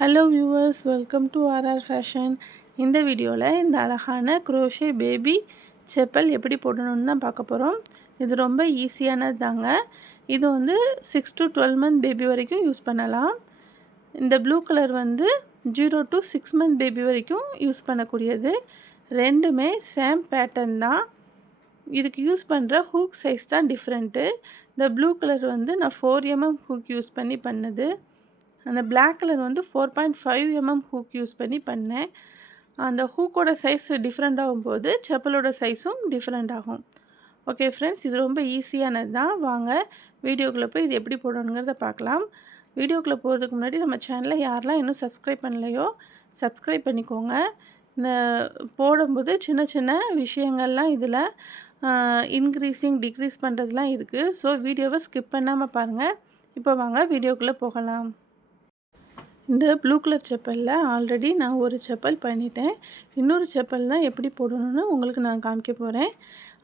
Hello viewers, welcome to RR fashion. இந்த வீடியோவில் இந்த அழகான குரோஷே பேபி செப்பல் எப்படி போடணும்னு தான் பார்க்க போகிறோம். இது ரொம்ப ஈஸியானது தாங்க. இது 6 to 12 மந்த் பேபி வரைக்கும் யூஸ் பண்ணலாம். இந்த blue colour 0 to 6 month baby வரைக்கும் யூஸ் பண்ணக்கூடியது. ரெண்டுமே சேம் பேட்டர்ன் தான். இதுக்கு யூஸ் பண்ணுற ஹூக் சைஸ் தான் டிஃப்ரெண்ட்டு. இந்த ப்ளூ கலர் நான் 4 mm ஹூக் யூஸ் பண்ணி பண்ணது. அந்த black colour 4.5 mm hook use பண்ணி பண்ணேன். அந்த ஹூக்கோட சைஸ் டிஃப்ரெண்ட் ஆகும்போது செப்பலோட சைஸும் டிஃப்ரெண்ட் ஆகும். ஓகே ஃப்ரெண்ட்ஸ், இது ரொம்ப ஈஸியானது தான். வாங்க வீடியோக்குள்ளே போய் இது எப்படி போடணுங்கிறத பார்க்கலாம். வீடியோக்குள்ளே போகிறதுக்கு முன்னாடி நம்ம சேனலை யாரெல்லாம் இன்னும் சப்ஸ்கிரைப் பண்ணலையோ சப்ஸ்கிரைப் பண்ணிக்கோங்க. இந்த போடும்போது சின்ன சின்ன விஷயங்கள்லாம் இதில் இன்க்ரீஸிங் டிக்ரீஸ் பண்ணுறதுலாம் இருக்குது. ஸோ வீடியோவை ஸ்கிப் பண்ணாமல் பாருங்கள். இப்போ வாங்க வீடியோக்குள்ளே போகலாம். இந்த ப்ளூ கலர் செப்பலில் ஆல்ரெடி நான் ஒரு செப்பல் பண்ணிட்டேன். இன்னொரு செப்பல் தான் எப்படி போடணும்னு உங்களுக்கு நான் காமிக்க போகிறேன்.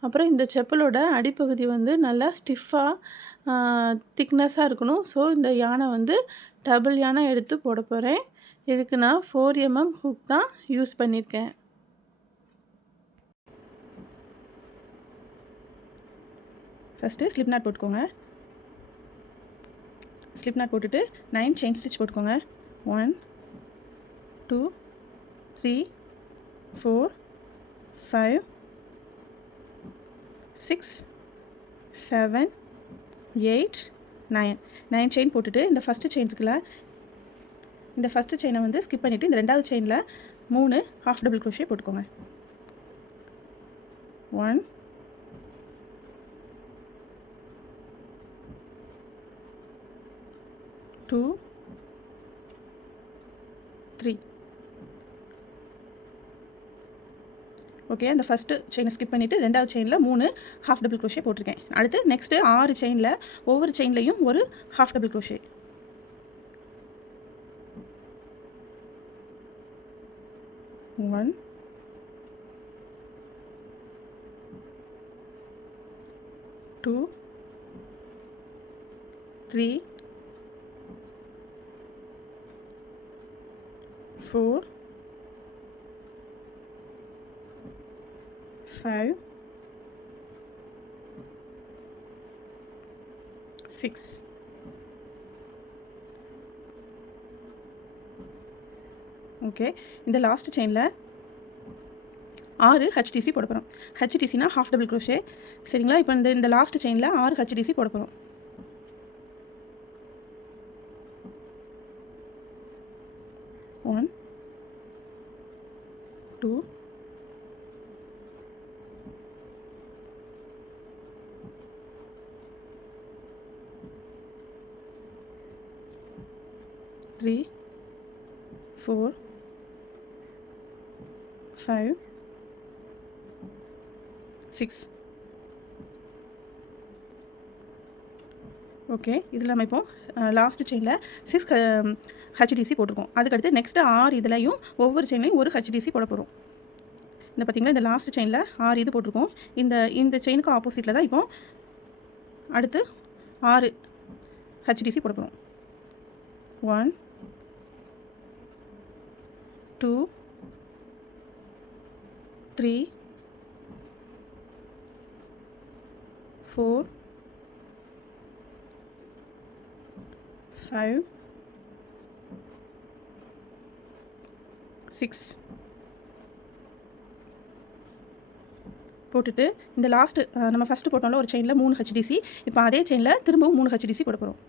அப்புறம் இந்த செப்பலோட அடிப்பகுதி நல்லா ஸ்டிஃபாக திக்னஸாக இருக்கணும். ஸோ இந்த யானை டபுள் யானை எடுத்து போட போகிறேன். இதுக்கு நான் 4 mm ஹூக் தான் யூஸ் பண்ணியிருக்கேன். ஃபஸ்ட்டு ஸ்லிப் நாட் போட்டுக்கோங்க. ஸ்லிப் நாட் போட்டுட்டு 9 செயின் ஸ்டிச் போட்டுக்கோங்க. 1 2 3 4 5 6 7 8 9 செயின் போட்டுட்டு இந்த ஃபஸ்ட்டு செயின் இருக்குல்ல, இந்த ஃபஸ்ட்டு செயினை ஸ்கிப் பண்ணிவிட்டு இந்த ரெண்டாவது செயினில் 3 ஹாஃப் டபுள் க்ரோஷே போட்டுக்கோங்க. 1 2 3. ஓகே, அந்த ஃபஸ்ட்டு செயினை ஸ்கிப் பண்ணிவிட்டு ரெண்டாவது செயினில் 3 ஹாஃப் டபுள் க்ரோஷே போட்டிருக்கேன். அடுத்து நெக்ஸ்ட்டு 6 செயினில் ஒவ்வொரு செயின்லையும் ஒரு ஹாஃப் டபுள் க்ரோஷே. 1 2 3 4 5 6. ஓகே, இந்த லாஸ்ட் செயினில் 6 HTC போட போகிறோம். HTCனா ஹாஃப் டபுள் க்ரோஷே. சரிங்களா? இப்போ இந்த லாஸ்ட் செயினில் 6 HTC போட போகிறோம். 1 2 3 4 5 6. ஓகே, இதில் நம்ம இப்போ லாஸ்ட் செயினில் 6 HTC போட்டிருக்கோம். அதுக்கடுத்து நெக்ஸ்ட்டு 6 இதுலையும் ஒவ்வொரு செயின்லையும் ஒரு HTC போட போகிறோம். இந்த பார்த்திங்கன்னா இந்த லாஸ்ட் செயினில் 6 இது போட்டிருக்கோம். இந்த செயினுக்கு ஆப்போசிட்டில் தான் இப்போ அடுத்து 6 HTC போட போகிறோம். 1 2 3 4 5 6 போட்டுட்டு இந்த லாஸ்ட்டு நம்ம ஃபஸ்ட்டு போட்டோம்ல ஒரு செயினில் 3 HTC, இப்போ அதே செயினில் திரும்பவும் 3 HTC போட போகிறோம்.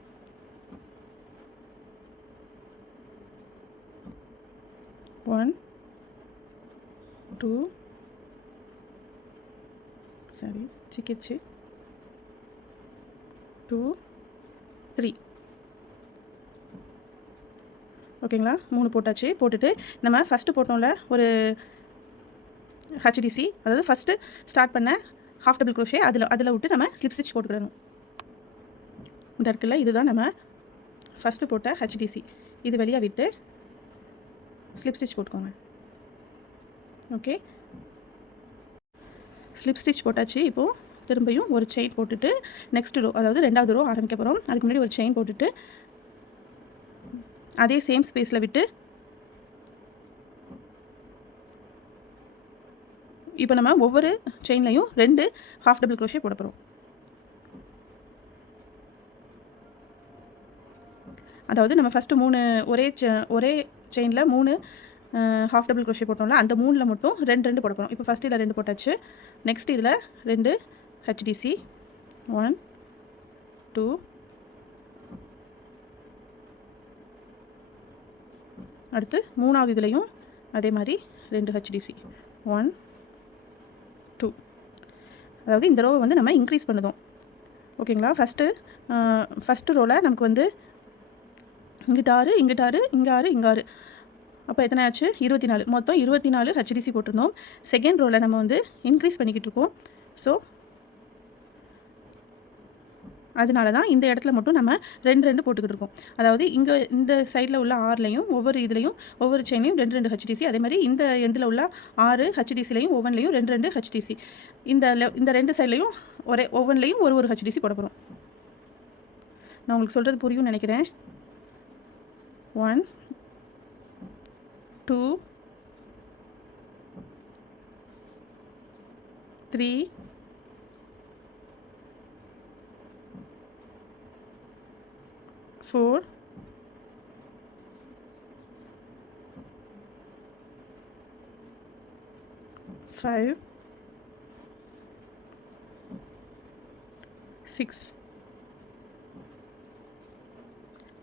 1 2 சரி சிக்கிடுச்சு 2 3. ஓகேங்களா? 3 போட்டாச்சு. போட்டுட்டு நம்ம ஃபஸ்ட்டு போட்டோம்ல ஒரு HTC, அதாவது ஃபஸ்ட்டு ஸ்டார்ட் பண்ண ஹாஃப் டபுள் க்ரோஷே அதில் விட்டு நம்ம ஸ்லிப் ஸ்டிச் போட்டுக்கிடணும். இந்த இருக்குல்ல, இதுதான் நம்ம ஃபஸ்ட்டு போட்ட HTC. இது வெளியாக விட்டு ஸ்லிப் ஸ்டிச் போட்டுக்கோங்க. ஓகே, ஸ்லிப் ஸ்டிச் போட்டாச்சு. இப்போது திரும்பியும் ஒரு செயின் போட்டுட்டு நெக்ஸ்ட் ரோ, அதாவது ரெண்டாவது ரோ ஆரம்பிக்க போகிறோம். அதுக்கு முன்னாடி ஒரு செயின் போட்டுட்டு அதே சேம் ஸ்பேஸில் விட்டு இப்போ நம்ம ஒவ்வொரு செயின்லையும் 2 ஹாஃப் டபுள் க்ரோஷே போட போகிறோம். அதாவது நம்ம ஃபஸ்ட்டு 3 ஒரே செயினில் 3 ஹாஃப் டபுள் க்ரோஷே போட்டோம்ல, அந்த 3ல் மட்டும் 2 போட போகிறோம். இப்போ ஃபஸ்ட்டு இதில் 2 போட்டாச்சு. நெக்ஸ்ட் இதில் 2 ஹெச்டிசி 1 2 அடுத்து 3வது இதுலேயும் அதே மாதிரி 2 ஹெச்டிசி 1 2. அதாவது இந்த ரோவை வந்து நம்ம இன்க்ரீஸ் பண்ணுதோம். ஓகேங்களா? ஃபஸ்ட்டு ரோவில் நமக்கு வந்து இங்கிட்ட 6 இங்கிட்ட 6 இங்கே 6 இங்கே 6, அப்போ எத்தனை ஆச்சு? 24. மொத்தம் 24 ஹெச்டிசி போட்டிருந்தோம். செகண்ட் ரோவில் நம்ம வந்து இன்க்ரீஸ் பண்ணிக்கிட்டு இருக்கோம். ஸோ அதனால தான் இந்த இடத்துல மட்டும் நம்ம 2 போட்டுக்கிட்டு இருக்கோம். அதாவது இங்கே இந்த சைடில் உள்ள 6லையும் ஒவ்வொரு இதுலேயும் ஒவ்வொரு செயின்லையும் 2 ஹெச்டிசி, அதே மாதிரி இந்த எண்டில் உள்ள 6 ஹெச்டிசிலையும் ஒவ்வொன்றிலையும் 2 ஹெச்டிசி, இந்த 2 சைட்லையும் ஒவ்வொன்றிலையும் ஒரு ஹெச்டிசி போட போகிறோம். நான் உங்களுக்கு சொல்கிறது புரியும்னு நினைக்கிறேன். 1 2 3 4 5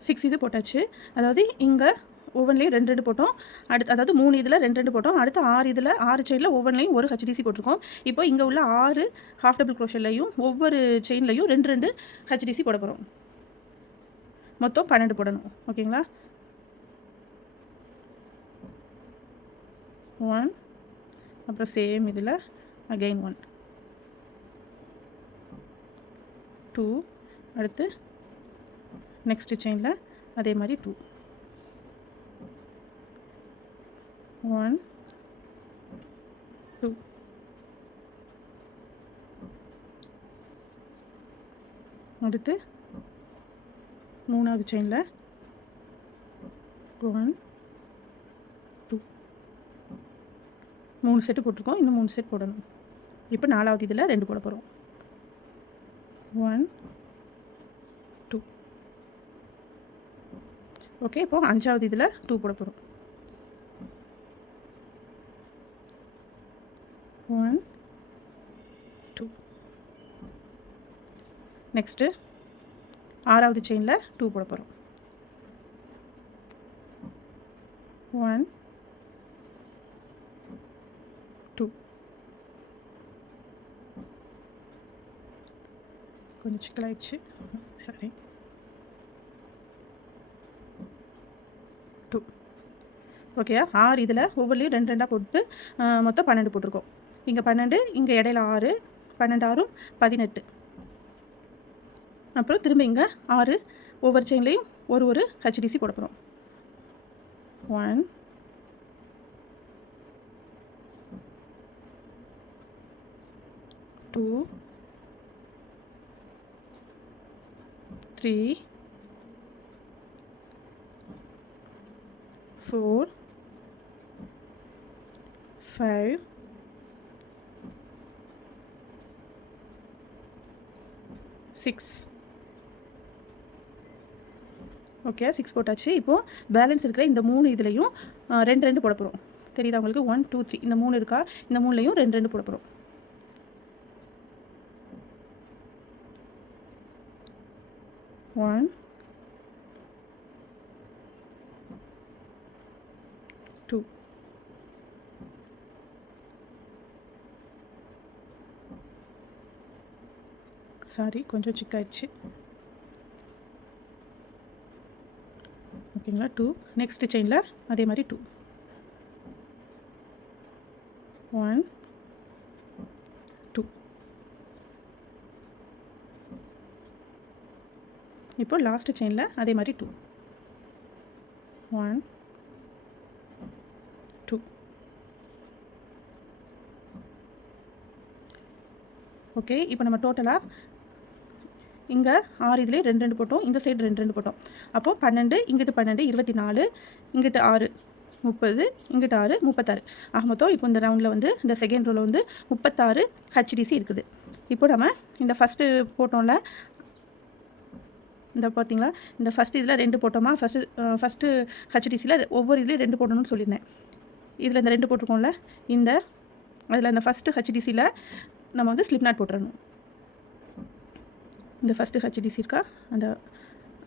6 இது போட்டாச்சு. அதாவது இங்கே ஒவ்வொன்றிலையும் 2 போட்டோம். அதாவது 3 இதில் 2 போட்டோம். அடுத்து 6 செயினில் ஒவ்வொன்றிலையும் ஒரு ஹெச்டிசி போட்டிருக்கோம். இப்போ இங்கே உள்ள 6 ஹாஃப் டபுள் க்ரோஷேலையும் ஒவ்வொரு செயின்லையும் 2 ஹெச்டிசி போட போகிறோம். மொத்தம் 12 போடணும். ஓகேங்களா? 1 அப்புறம் சேம் இதில் அகெயின் 1 2 அடுத்து நெக்ஸ்ட் செயினில் அதே மாதிரி 2 1 2 அடுத்து 3வது செயினில் 1 2 3 செட்டு போட்டிருக்கோம். இன்னும் 3 செட் போடணும். இப்போ 4வது இதில் 2 போட போகிறோம். 1 2 ஓகே. இப்போது 5வது இதில் 2 போட போகிறோம். 1 2 நெக்ஸ்ட்டு 6வது செயினில் 2 போட போகிறோம். 1 2 கொஞ்சம் சிக்கலாயிடுச்சு, சரி. 2 ஓகேயா? 6 இதில் ஒவ்வொன்றிலையும் 2 போட்டு மொத்தம் 12 போட்டிருக்கோம். இங்கே 12, இங்கே இடையில 6, 12 6 18. அப்புறம் திரும்ப இங்கே 6 ஒவ்வொரு செயின்லேயும் ஒரு ஹெச்டிசி போட போகிறோம். 1 2 3 4 5 6 ஓகே. 6 போட்டாச்சு. இப்போது பேலன்ஸ் இருக்கிற இந்த 3 இதுலேயும் 2 போட போகிறோம். தெரியுதா உங்களுக்கு? 1 2 3 இந்த 3 இருக்கா? இந்த 3லையும் 2 போட போகிறோம். 1 2 சாரி, கொஞ்சம் சிக்காயிடுச்சு. ஓகேங்களா? 2 நெக்ஸ்ட் செயினில் அதே மாதிரி 2 1 2 இப்போ லாஸ்ட் செயினில் அதே மாதிரி 2 1 2 ஓகே. இப்போ நம்ம டோட்டலாக இங்கே 6 இதுலேயே 2 2 போட்டோம், இந்த சைடு 2 2 போட்டோம். அப்போது 12, இங்கிட்டு 12 24, இங்கிட்டு 6 30, இங்கிட்டு 6 36. ஆக மொத்தம் இப்போ இந்த ரவுண்டில் வந்து இந்த செகண்ட் ரோவில் வந்து 36 ஹெச்டிசி இருக்குது. இப்போ நம்ம இந்த ஃபஸ்ட்டு போட்டோம்ல, இந்த பார்த்தீங்களா, இந்த ஃபஸ்ட்டு இதில் 2 போட்டோமா, ஃபஸ்ட்டு ஹெச்டிசியில் ஒவ்வொரு இதுலேயும் 2 போடணும்னு சொல்லியிருந்தேன். இதில் இந்த 2 போட்டிருக்கோம்ல, அதில் இந்த ஃபஸ்ட்டு ஹெச்டிசியில் நம்ம வந்து ஸ்லிப் நாட் போட்டுறணும். இந்த ஃபஸ்ட்டு ஹெச்டிசி இருக்கா,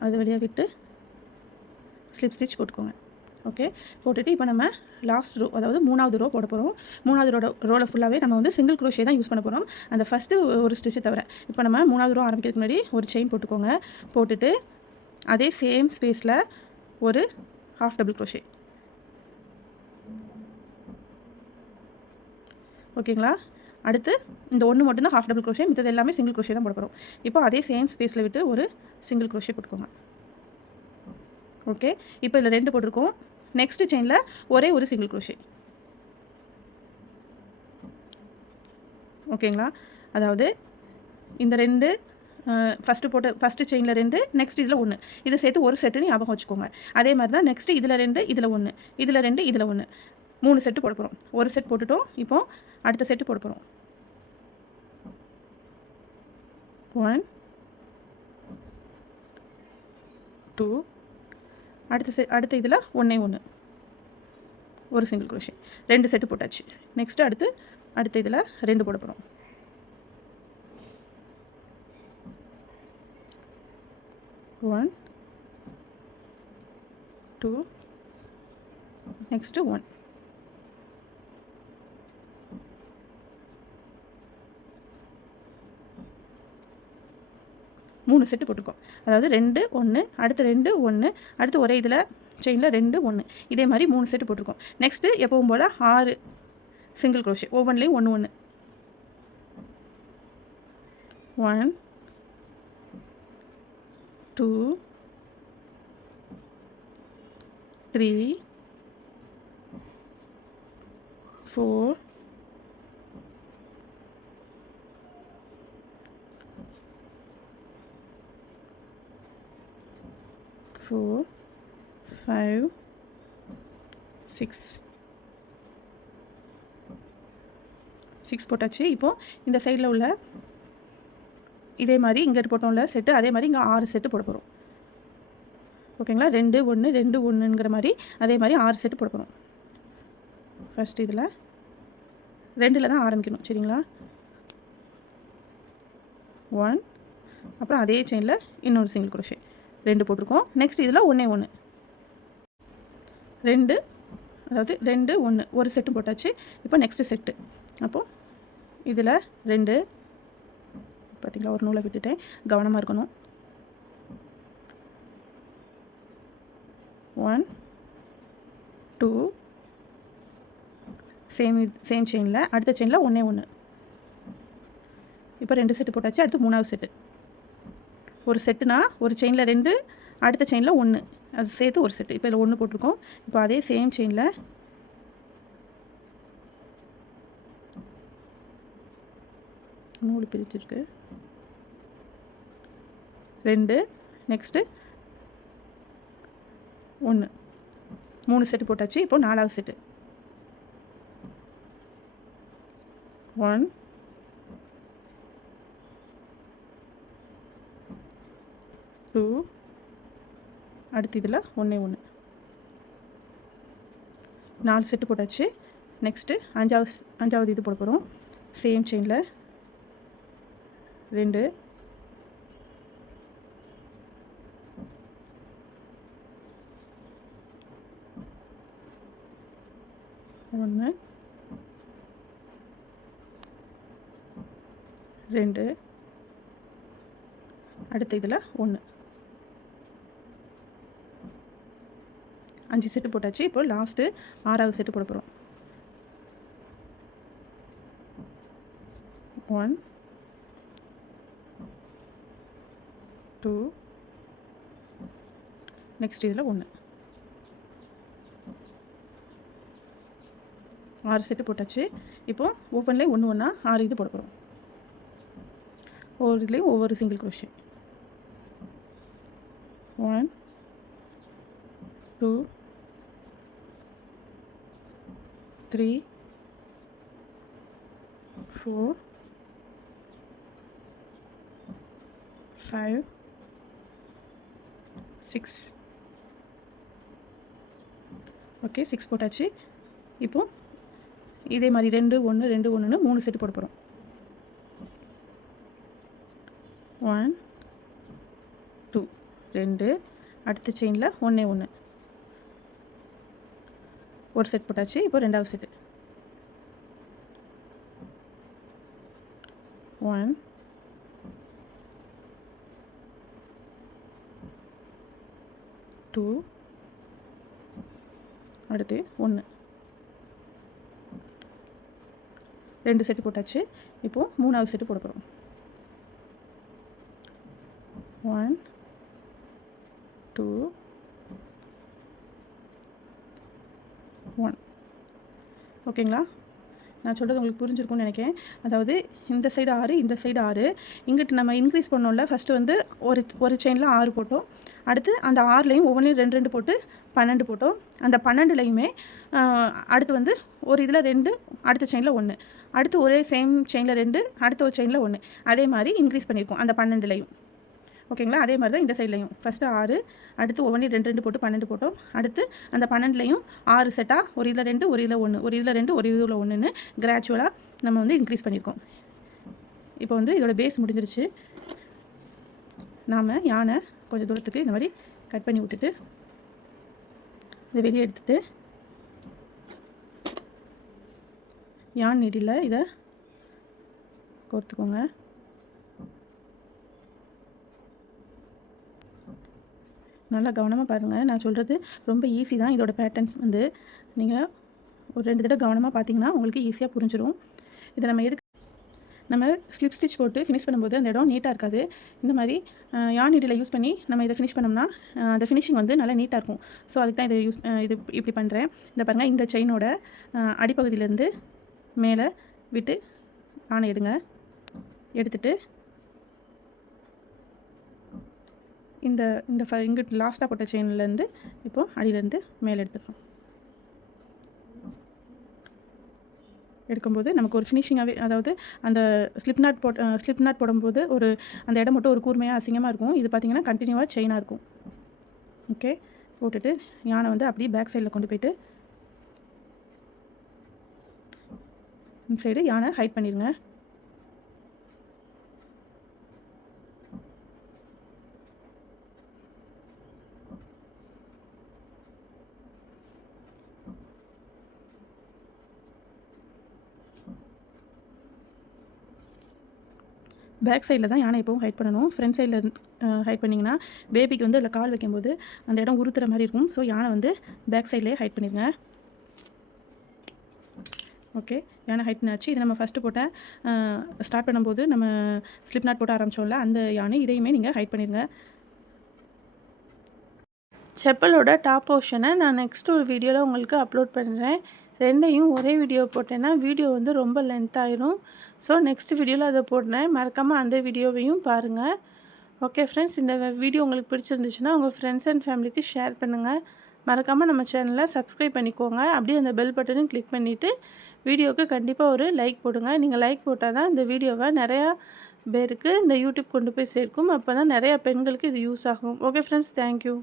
அது வழியாக விட்டு ஸ்லிப் ஸ்டிச் போட்டுக்கோங்க. ஓகே, போட்டுட்டு இப்போ நம்ம லாஸ்ட் ரோ, அதாவது 3வது ரோ போட போகிறோம். 3வது ரோவில் ஃபுல்லாகவே நம்ம வந்து சிங்கிள் க்ரோஷே தான் யூஸ் பண்ண போகிறோம், அந்த ஃபஸ்ட்டு ஒரு ஸ்டிச்சை தவிர. இப்போ நம்ம 3வது ரோ ஆரம்பிக்கிறதுக்கு முன்னாடி ஒரு செயின் போட்டுக்கோங்க. போட்டுட்டு அதே சேம் ஸ்பேஸில் ஒரு ஹாஃப் டபுள் க்ரோஷே. ஓகேங்களா, அடுத்து இந்த ஒன்று மட்டும்தான் ஹாஃப் டபுள் க்ரோஷே, மித்தது எல்லாமே சிங்கிள் க்ரோஷே தான் போட போகிறோம். இப்போ அதே சேம் ஸ்பேஸில் விட்டு ஒரு சிங்கிள் க்ரோஷே போட்டுக்கோங்க. ஓகே, இப்போ இதில் 2 போட்டிருக்கோம். நெக்ஸ்ட்டு செயினில் ஒரே ஒரு சிங்கிள் க்ரோஷே. ஓகேங்களா, அதாவது இந்த 2 ஃபஸ்ட்டு செயினில் 2, நெக்ஸ்ட் இதில் 1, இதை சேர்த்து ஒரு செட்டுன்னு ஞாபகம் வச்சுக்கோங்க. அதே மாதிரி தான் நெக்ஸ்ட்டு இதில் 2, இதில் 1, இதில் 2, இதில் 1, 3 செட்டு போட போகிறோம். ஒரு செட் போட்டுட்டோம். இப்போ அடுத்த செட்டு போட போகிறோம். 1 2, அடுத்த இதில் 1 1, ஒரு சிங்கிள் க்ரோஷே. 2 செட்டு போட்டாச்சு. நெக்ஸ்ட்டு அடுத்த இதில் 2 போட போகிறோம். 1 2, நெக்ஸ்ட்டு 1. மூணு செட்டு போட்டிருக்கோம். அதாவது 2 1, அடுத்து 2 1, அடுத்து ஒரே இதில் செயினில் 2 1, இதே மாதிரி 3 செட்டு போட்டிருக்கோம். நெக்ஸ்ட்டு எப்பவும் போல் 6 சிங்கிள் க்ரோஷே, ஒவ்வொன்றிலையும் 1 1. 1 2 3 4 4 5 6 போட்டாச்சு. இப்போது இந்த சைடில் உள்ள இதே மாதிரி இங்கிட்டு போட்டோம்ல செட்டு, அதே மாதிரி இங்கே 6 செட்டு போட போகிறோம். ஓகேங்களா, 2 1 2 1ங்கிற மாதிரி அதே மாதிரி 6 செட்டு போட போகிறோம். ஃபஸ்ட் இதில் 2ல் தான் ஆரம்பிக்கணும், சரிங்களா. 1, அப்புறம் அதே செயினில் இன்னொரு சிங்கிள் க்ரோஷே 2 போட்டிருக்கோம். நெக்ஸ்ட் இதில் 1 1, 2, அதாவது 2 1, ஒரு செட்டு போட்டாச்சு. இப்போ நெக்ஸ்ட்டு செட்டு. அப்போது இதில் 2, பார்த்திங்களா, ஒரு நூலை விட்டுட்டேன், கவனமாக இருக்கணும். 1 2, சேம் செயினில் அடுத்த செயினில் 1 1. இப்போ 2 செட்டு போட்டாச்சு. அடுத்து 3வது செட்டு. ஒரு செட்டுனா ஒரு செயினில் 2, அடுத்த செயினில் 1, அது சேர்த்து ஒரு செட்டு. இப்போ இதில் 1 போட்டிருக்கோம். இப்போ அதே சேம் செயினில் நூல் பிரிச்சிருக்கு, 2, நெக்ஸ்ட்டு 1, 3 செட்டு போட்டாச்சு. இப்போ 4வது செட்டு. 1 2, அடுத்து இதில் 1 1, 4 செட்டு போட்டாச்சு. நெக்ஸ்ட்டு 5வது இது போட போகிறோம். சேம் செயினில் 2, 1 2, அடுத்த இதில் 1, 5 செட்டு போட்டாச்சு. இப்போ லாஸ்ட்டு 6வது செட்டு போட போகிறோம். 1 2, நெக்ஸ்ட் இதில் 1, 6 செட்டு போட்டாச்சு. இப்போது ஒவ்வொன்றிலையும் 1 1 6 இது போட போகிறோம். ஒவ்வொரு இதுலேயும் ஒவ்வொரு சிங்கிள் க்ரோஷே. 2 3 4 5 6 ஓகே 6 போட்டாச்சு. இப்போது இதே மாதிரி 2 1 2 1ன்னு 3 செட்டு போட போகிறோம். 1 2 2 அடுத்த செயினில் 1 1 ஒரு செட் போட்டாச்சு. இப்போ ரெண்டாவது செட்டு 1 2 அடுத்து 1 2 செட்டு போட்டாச்சு. இப்போது மூணாவது செட்டு போட போகிறோம். 1 2 1 ஓகேங்களா? நான் சொல்கிறது உங்களுக்கு புரிஞ்சிருக்கும்னு நினைக்கிறேன். அதாவது இந்த சைடு 6 இந்த சைடு 6 இங்கிட்டு நம்ம இன்க்ரீஸ் பண்ணோம்ல. ஃபஸ்ட்டு வந்து ஒரு செயினில் 6 போட்டோம். அடுத்து அந்த 6லையும் ஒவ்வொன்றையும் 2 2 போட்டு 12 போட்டோம். அந்த 12லையுமே அடுத்து வந்து ஒரு இதில் 2 அடுத்த செயினில் 1 அடுத்து ஒரே சேம் செயினில் 2 அடுத்த ஒரு செயினில் 1 அதே மாதிரி இன்க்ரீஸ் பண்ணியிருக்கோம் அந்த 12லையும். ஓகேங்களா? அதே மாதிரி தான் இந்த சைட்லையும் ஃபஸ்ட்டு 6 அடுத்து ஒவ்வொன்றையும் 2 2 போட்டு 12 போட்டோம். அடுத்து அந்த 12லையும் 6 செட்டாக ஒரு இதில் 2 ஒரு இதில் 1 ஒரு இதில் 2 ஒரு இதில் 1ன்னு கிராஜுவலாக நம்ம வந்து இன்க்ரீஸ் பண்ணியிருக்கோம். இப்போ வந்து இதோட பேஸ் முடிஞ்சிருச்சு. நாம் யானை கொஞ்சம் தூரத்துக்கு இந்த மாதிரி கட் பண்ணி விட்டுட்டு இதை வெளியே எடுத்துகிட்டு யான் நீடியில் இதை கோர்த்துக்கோங்க. நல்லா கவனமாக பாருங்கள். நான் சொல்கிறது ரொம்ப ஈஸி தான். இதோட பேட்டர்ன்ஸ் வந்து நீங்கள் ஒரு 2 தடவை கவனமாக பார்த்தீங்கன்னா உங்களுக்கு ஈஸியாக புரிஞ்சிடும். இதை நம்ம ஸ்லிப் ஸ்டிச் போட்டு ஃபினிஷ் பண்ணும்போது அந்த இடம் நீட்டாக இருக்காது. இந்த மாதிரி யான் நீடில் யூஸ் பண்ணி நம்ம இதை ஃபினிஷ் பண்ணோம்னா அந்த ஃபினிஷிங் வந்து நல்லா நீட்டாக இருக்கும். ஸோ அதுக்கு தான் இது இப்படி பண்ணுறேன். இந்த பாருங்கள், இந்த செயினோட அடிப்பகுதியிலேருந்து மேலே விட்டு யானை எடுத்துட்டு இந்த இங்கிட்டு லாஸ்ட்டாக போட்ட செயின்லேருந்து இப்போது அடியிலேருந்து மேலே எடுத்துடணும். எடுக்கும்போது நமக்கு ஒரு ஃபினிஷிங்காகவே, அதாவது அந்த ஸ்லிப் நாட் போடும்போது ஒரு அந்த இடம் மட்டும் ஒரு கூர்மையாக அசிங்கமாக இருக்கும். இது பார்த்திங்கன்னா கண்டினியூவாக செயினாக இருக்கும். ஓகே, போட்டுட்டு யானை வந்து அப்படியே பேக் சைடில் கொண்டு போய்ட்டு இந்த சைடு யானை ஹைட் பண்ணிடுங்க. பேக் சைடில் தான் யானை எப்பவும் ஹைட் பண்ணணும். ஃப்ரண்ட் சைடில் ஹைட் பண்ணிங்கன்னா பேபிக்கு வந்து அதில் கால் வைக்கும்போது அந்த இடம் உறுத்துற மாதிரி இருக்கும். ஸோ யானை வந்து பேக் சைட்லேயே ஹைட் பண்ணிடுங்க. ஓகே, யானை ஹைட் பண்ணாச்சு. இது நம்ம ஃபஸ்ட்டு போட்ட ஸ்டார்ட் பண்ணும்போது நம்ம ஸ்லிப் நாட் போட்டு ஆரம்பித்தோம்ல, அந்த யானை இதையுமே நீங்கள் ஹைட் பண்ணிடுங்க. செப்பலோட டாப் போர்ஷனை நான் நெக்ஸ்ட் ஒரு வீடியோவில் உங்களுக்கு அப்லோட் பண்ணுறேன். ரெண்டையும் ஒரே வீடியோ போட்டேன்னா வீடியோ வந்து ரொம்ப லென்த் ஆயிரும். ஸோ நெக்ஸ்ட் வீடியோவில் அதை போடுறேன். மறக்காமல் அந்த வீடியோவையும் பாருங்கள். ஓகே ஃப்ரெண்ட்ஸ், இந்த வீடியோ உங்களுக்கு பிடிச்சிருந்துச்சுன்னா உங்கள் ஃப்ரெண்ட்ஸ் அண்ட் ஃபேமிலிக்கு ஷேர் பண்ணுங்கள். மறக்காமல் நம்ம சேனலை சப்ஸ்கிரைப் பண்ணிக்கோங்க. அப்படியே அந்த பெல் பட்டனையும் கிளிக் பண்ணிவிட்டு வீடியோவுக்கு கண்டிப்பாக ஒரு லைக் போடுங்க. நீங்கள் லைக் போட்டால் தான் இந்த வீடியோவை நிறையா பேருக்கு இந்த யூடியூப் கொண்டு போய் சேர்க்கும். அப்போ தான் நிறையா பெண்களுக்கு இது யூஸ் ஆகும். Okay friends, thank you.